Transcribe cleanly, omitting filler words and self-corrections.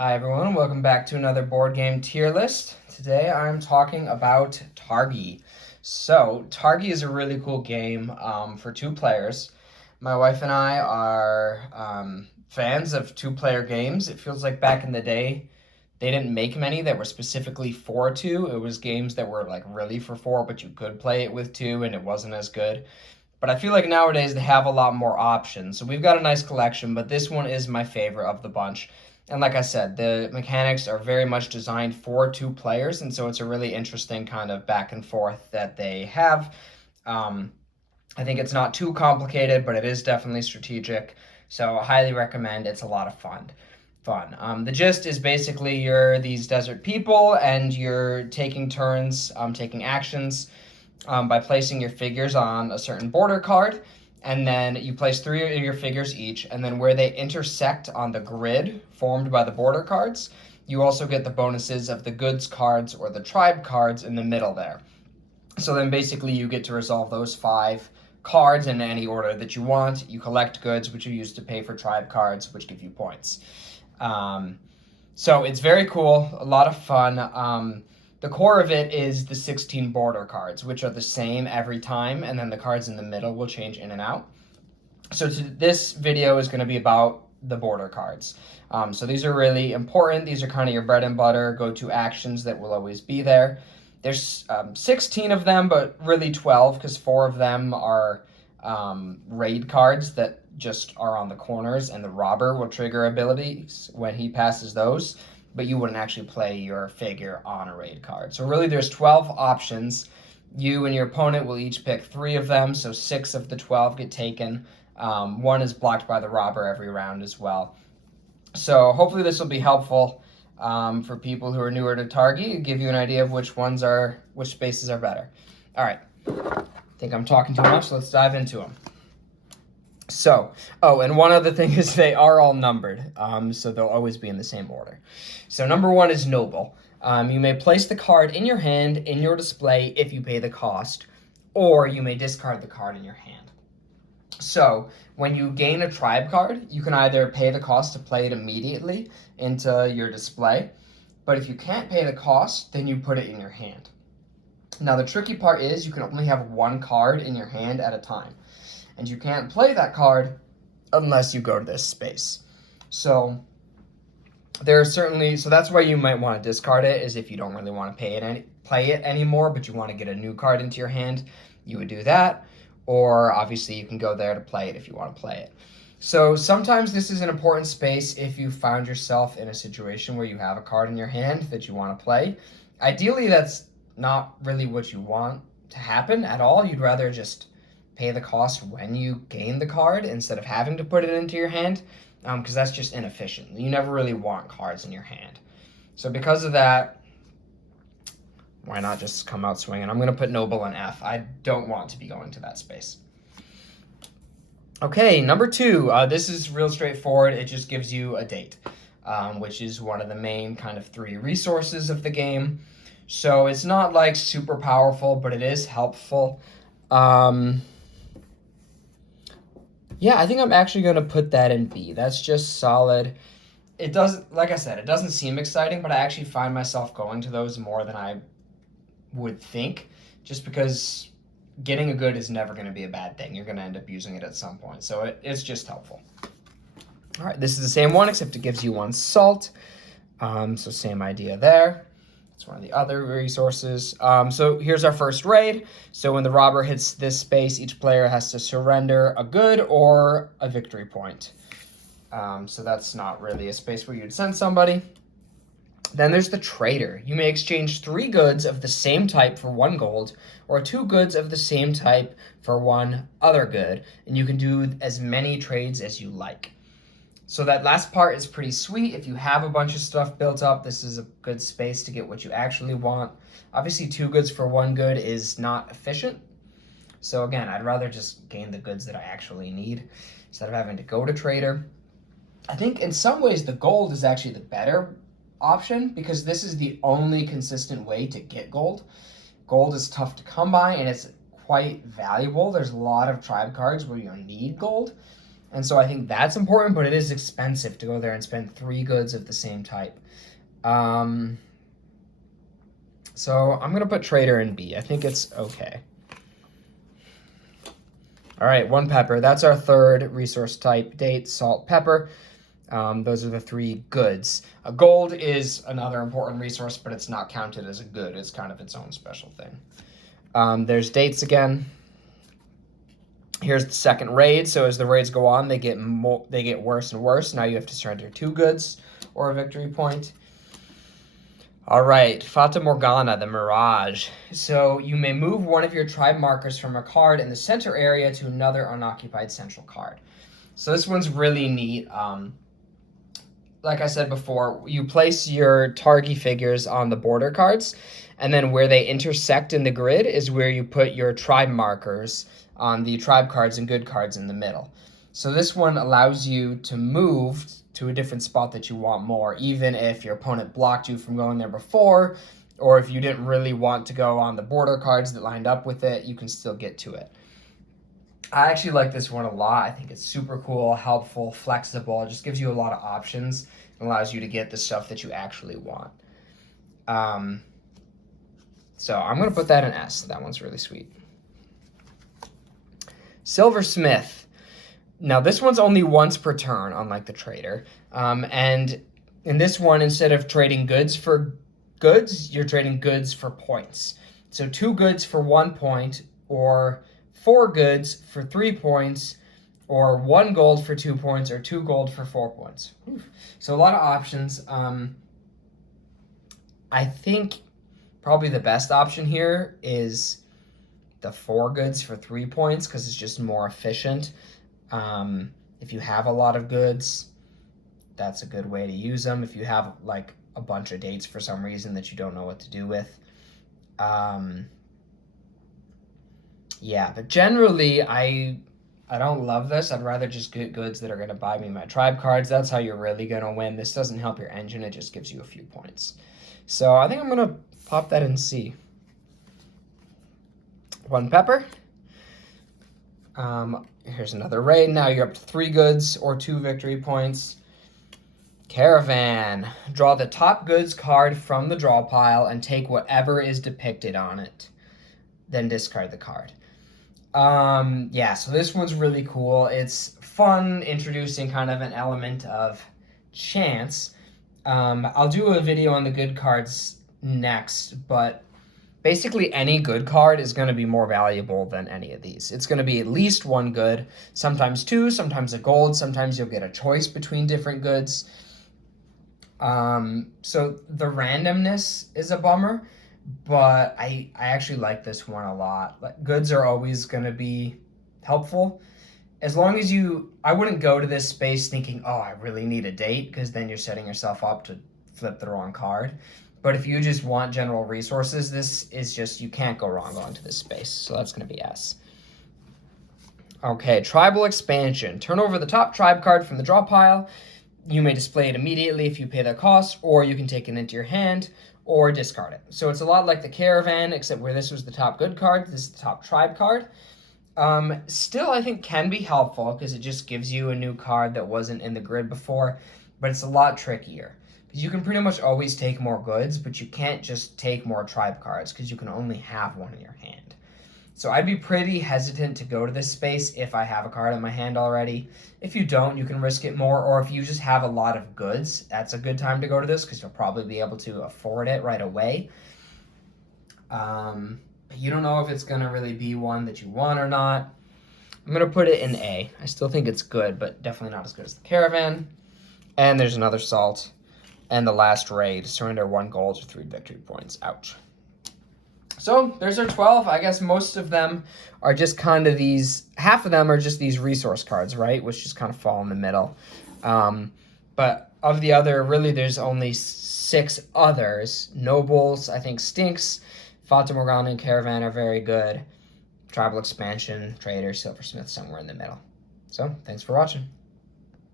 Hi everyone, welcome back to another board game tier list. Today I'm talking about Targi. So, Targi is a really cool game for two players. My wife and I are fans of two-player games. It feels like back in the day, they didn't make many that were specifically for two. It was games that were like really for four, but you could play it with two and it wasn't as good. But I feel like nowadays they have a lot more options. So we've got a nice collection, but this one is my favorite of the bunch. And like I said, the mechanics are very much designed for two players, and so it's a really interesting kind of back and forth that they have. Um, I think it's not too complicated, but it is definitely strategic. So I highly recommend. It's a lot of fun. The gist is basically you're these desert people, and you're taking turns, taking actions by placing your figures on a certain border card, and then you place three of your figures each, and then where they intersect on the grid formed by the border cards, you also get the bonuses of the goods cards or the tribe cards in the middle there. So then basically you get to resolve those five cards in any order that you want. You collect goods, which you use to pay for tribe cards, which give you points. So it's very cool, a lot of fun. The core of it is the 16 border cards, which are the same every time, and then the cards in the middle will change in and out. So this video is going to be about the border cards. So these are really important. These are kind of your bread and butter, go-to actions that will always be there. There's 16 of them, but really 12, because 4 of them are raid cards that just are on the corners, and the robber will trigger abilities when he passes those, but you wouldn't actually play your figure on a raid card. So really there's 12 options. You and your opponent will each pick 3 of them, so 6 of the 12 get taken. 1 is blocked by the robber every round as well. So hopefully this will be helpful for people who are newer to Targi, give you an idea of which spaces are better. All right, I think I'm talking too much. Let's dive into them. So, and one other thing is they are all numbered, so they'll always be in the same order. So number 1 is Noble. You may place the card in your hand in your display if you pay the cost, or you may discard the card in your hand. So when you gain a tribe card, you can either pay the cost to play it immediately into your display, but if you can't pay the cost, then you put it in your hand. Now the tricky part is you can only have 1 card in your hand at a time, and you can't play that card unless you go to this space. So that's why you might want to discard it, is if you don't really want to play it anymore, but you want to get a new card into your hand, you would do that. Or obviously you can go there to play it if you want to play it. So sometimes this is an important space if you found yourself in a situation where you have a card in your hand that you want to play. Ideally, that's not really what you want to happen at all. You'd rather just pay the cost when you gain the card instead of having to put it into your hand, because that's just inefficient. You never really want cards in your hand. So because of that, why not just come out swinging? I'm going to put Noble in F. I don't want to be going to that space. Okay, number 2. This is real straightforward. It just gives you a date, which is one of the main kind of 3 resources of the game. So it's not like super powerful, but it is helpful. Yeah, I think I'm actually going to put that in B. That's just solid. It doesn't, like I said, it doesn't seem exciting, but I actually find myself going to those more than I would think, just because getting a good is never going to be a bad thing. You're going to end up using it at some point. So it's just helpful. All right, this is the same one, except it gives you 1 salt. So same idea there. It's one of the other resources. So here's our first raid. So when the robber hits this space, each player has to surrender a good or a victory point. So that's not really a space where you'd send somebody. Then there's the trader. You may exchange 3 goods of the same type for 1 gold, or 2 goods of the same type for 1 other good, and you can do as many trades as you like. So that last part is pretty sweet. If you have a bunch of stuff built up, this is a good space to get what you actually want. Obviously, 2 goods for 1 good is not efficient. So again, I'd rather just gain the goods that I actually need instead of having to go to trader. I think in some ways the gold is actually the better option, because this is the only consistent way to get gold. Gold is tough to come by, and it's quite valuable. There's a lot of tribe cards where you need gold. And so I think that's important, but it is expensive to go there and spend 3 goods of the same type. So I'm going to put trader in B. I think it's okay. All right, 1 pepper. That's our third resource type. Date, salt, pepper. Those are the 3 goods. Gold is another important resource, but it's not counted as a good. It's kind of its own special thing. There's dates again. Here's the second raid. So as the raids go on, they get worse and worse. Now you have to surrender 2 goods or a victory point. All right, Fata Morgana, the Mirage. So you may move one of your tribe markers from a card in the center area to another unoccupied central card. So this one's really neat. Like I said before, you place your Targi figures on the border cards, and then where they intersect in the grid is where you put your tribe markers on the tribe cards and good cards in the middle. So this one allows you to move to a different spot that you want more, even if your opponent blocked you from going there before, or if you didn't really want to go on the border cards that lined up with it, you can still get to it. I actually like this one a lot. I think it's super cool, helpful, flexible. It just gives you a lot of options and allows you to get the stuff that you actually want. So I'm going to put that in S. That one's really sweet. Silversmith. Now, this one's only once per turn, unlike the trader. And in this one, instead of trading goods for goods, you're trading goods for points. So 2 goods for 1 point, or 4 goods for 3 points, or 1 gold for 2 points, or 2 gold for 4 points. So a lot of options. I think probably the best option here is the 4 goods for 3 points because it's just more efficient. If you have a lot of goods, that's a good way to use them. If you have like a bunch of dates for some reason that you don't know what to do with. Yeah, but generally I don't love this. I'd rather just get goods that are going to buy me my tribe cards. That's how you're really going to win. This doesn't help your engine. It just gives you a few points. So I think I'm going to pop that in C. 1 pepper. Here's another raid. Now you're up to 3 goods or 2 victory points. Caravan. Draw the top goods card from the draw pile and take whatever is depicted on it. Then discard the card. Yeah, so this one's really cool. It's fun, introducing kind of an element of chance. I'll do a video on the good cards next, but basically any good card is going to be more valuable than any of these. It's going to be at least 1 good, sometimes 2, sometimes a gold, sometimes you'll get a choice between different goods. So the randomness is a bummer, but I actually like this one a lot. Like, goods are always going to be helpful. As long as I wouldn't go to this space thinking, oh, I really need a date, because then you're setting yourself up to flip the wrong card. But if you just want general resources, this is just, you can't go wrong going to this space. So that's going to be S. Okay, tribal expansion. Turn over the top tribe card from the draw pile. You may display it immediately if you pay the cost, or you can take it into your hand or discard it. So it's a lot like the Caravan, except where this was the top good card, this is the top tribe card. Still, I think can be helpful because it just gives you a new card that wasn't in the grid before, but it's a lot trickier. Because you can pretty much always take more goods, but you can't just take more tribe cards because you can only have one in your hand. So I'd be pretty hesitant to go to this space if I have a card in my hand already. If you don't, you can risk it more, or if you just have a lot of goods, that's a good time to go to this because you'll probably be able to afford it right away. But you don't know if it's going to really be one that you want or not. I'm going to put it in A. I still think it's good, but definitely not as good as the Caravan. And there's another salt. And the last raid, surrender 1 gold or 3 victory points. Ouch. So there's our 12. I guess most of them are just kind of these, half of them are just these resource cards, right? Which just kind of fall in the middle. But of the other, really there's only 6 others. Nobles, I think, stinks. Fata Morgana and Caravan are very good. Tribal expansion, Trader, Silversmith, somewhere in the middle. So thanks for watching.